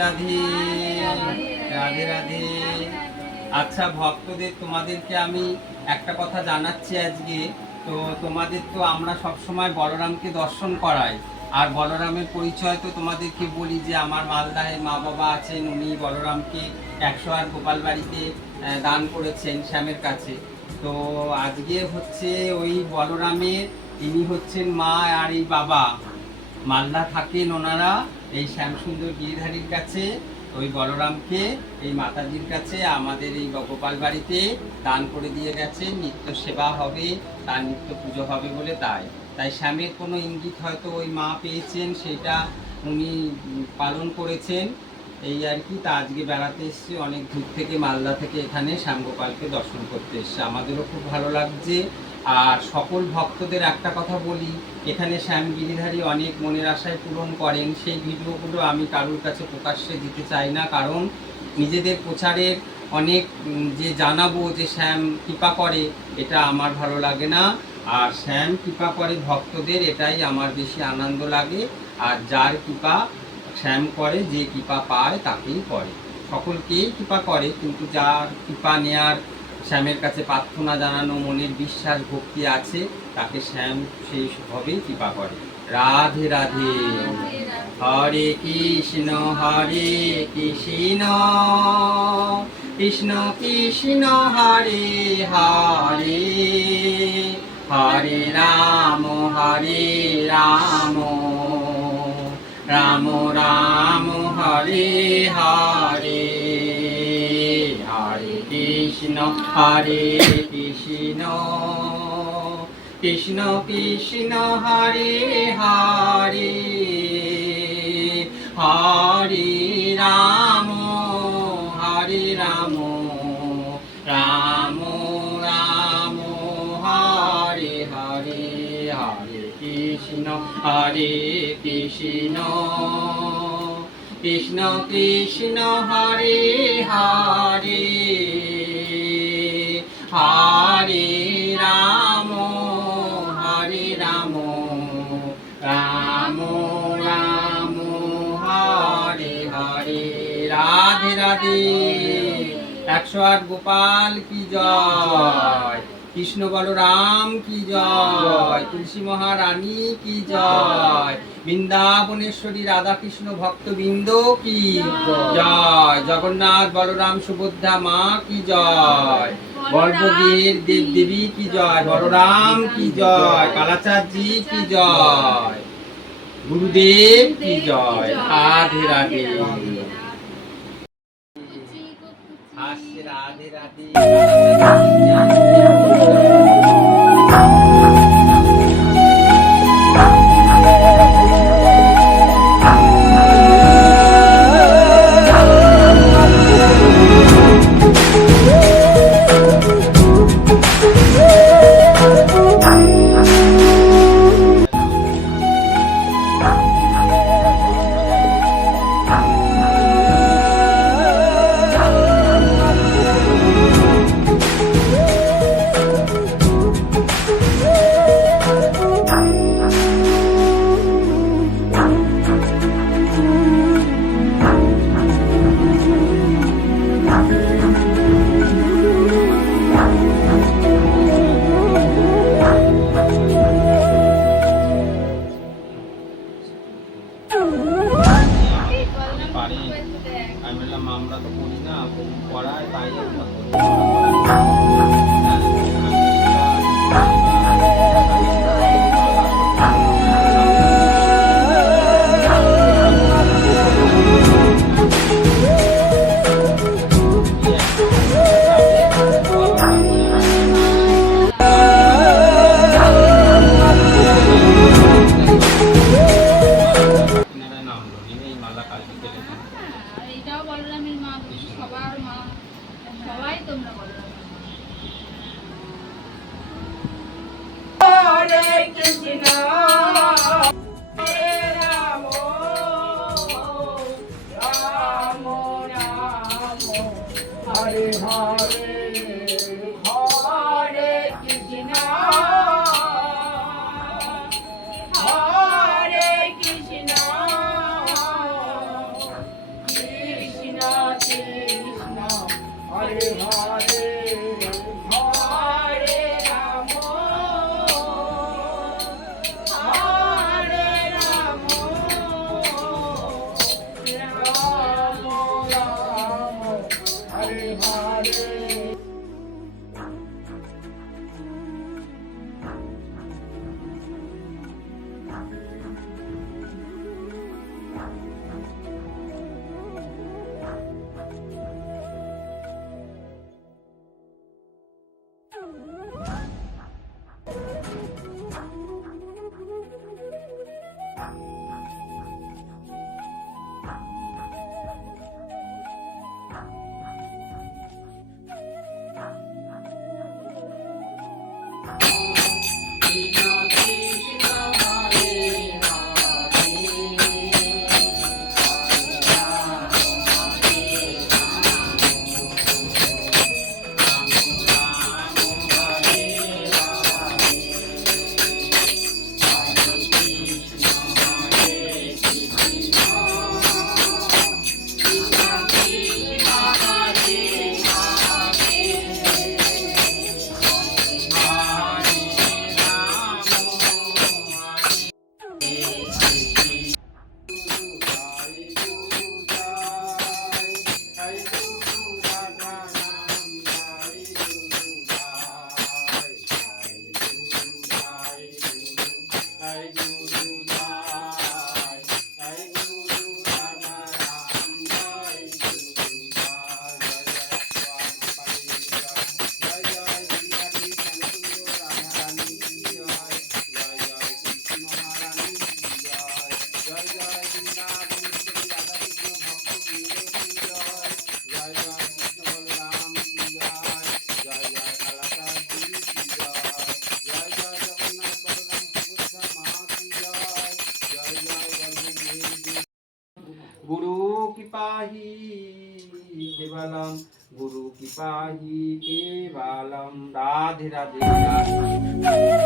রাধে রাধে রাধে। আচ্ছা ভক্তদের, তোমাদেরকে আমি একটা কথা জানাচ্ছি আজকে। তো তোমাদের তো আমরা সব সময় বলরামকে দর্শন করাই, আর বলরামের পরিচয় তো তোমাদেরকে বলি যে আমার মালদায় মা বাবা আছেন, উনি বলরামকে 108 গোপাল বাড়িতে দান করেছেন শ্যামের কাছে। তো আজকে হচ্ছে ওই বলরামের, ইনি হচ্ছেন মা আর এই বাবা, মালদা থাকেন ওনারা এই শ্যামসুন্দর গিরিধারীর কাছে। ওই বলরামকে এই মাতাজির কাছে আমাদের এই গোপাল বাড়িতে দান করে দিয়ে গেছেন। নিত্য সেবা হবে, তার নিত্য পুজো হবে বলে তাই শ্যামের কোনো ইঙ্গিত হয়তো ওই মা পেয়েছেন, সেটা উনি পালন করেছেন এই আর কি। তা আজকে বেড়াতে এসছি অনেক দূর থেকে, মালদা থেকে এখানে শ্যামগোপালকে দর্শন করতে এসছে, আমাদেরও খুব ভালো লাগছে। আর সকল ভক্তদের একটা কথা বলি, এখানে শ্যাম গিরিধারী অনেক মনের আশায় পূরণ করেন। সেই ভিডিওগুলো আমি কারোর কাছে প্রকাশ্যে দিতে চাই না, কারণ নিজেদের প্রচারের অনেক যে জানাবো যে শ্যাম কৃপা করে, এটা আমার ভালো লাগে না। আর শ্যাম কৃপা করে ভক্তদের, এটাই আমার বেশি আনন্দ লাগে। আর যার কৃপা শ্যাম করে, যে কৃপা পায় তাকেই করে, সকলকেই কৃপা করে, কিন্তু যার কৃপা নেয়ার, শ্যামের কাছে প্রার্থনা জানানো, মনের বিশ্বাস ভক্তি আছে, তাকে শ্যাম সেইভাবেই কৃপা করে। রাধে রাধে। হরে কৃষ্ণ কৃষ্ণ কৃষ্ণ কৃষ্ণ হরে হরে, হরে রাম রাম রাম হরে হরে, হরে কৃষ্ণ কৃষ্ণ কৃষ্ণ কৃষ্ণ হরে হরে, হরে রাম রাম রাম হরে হরে, হরে কৃষ্ণ কৃষ্ণ কৃষ্ণ কৃষ্ণ হরে হরে, হরে রাম রাম রাম হরে হরে। রাধে রাধে। 108 গোপাল কি জয়, কৃষ্ণ বলরাম কি জয়, তুলসী মহারানী কি জয়, বৃন্দাবনেশ্বরী রাধা কৃষ্ণ ভক্তবৃন্দ কি জয়, জগন্নাথ বলরাম সুভদ্রা মা কি জয়, গর্ভগীর দেব দেবী কি জয়, বলরাম কি জয়, কালাচাঁদজি কি জয়, গুরুদেব কি জয়। রাধে রাধে। রাধে রাধে। गुरु की पाही केवलम, गुरु की पाही केवलम। राधे राधे राधे।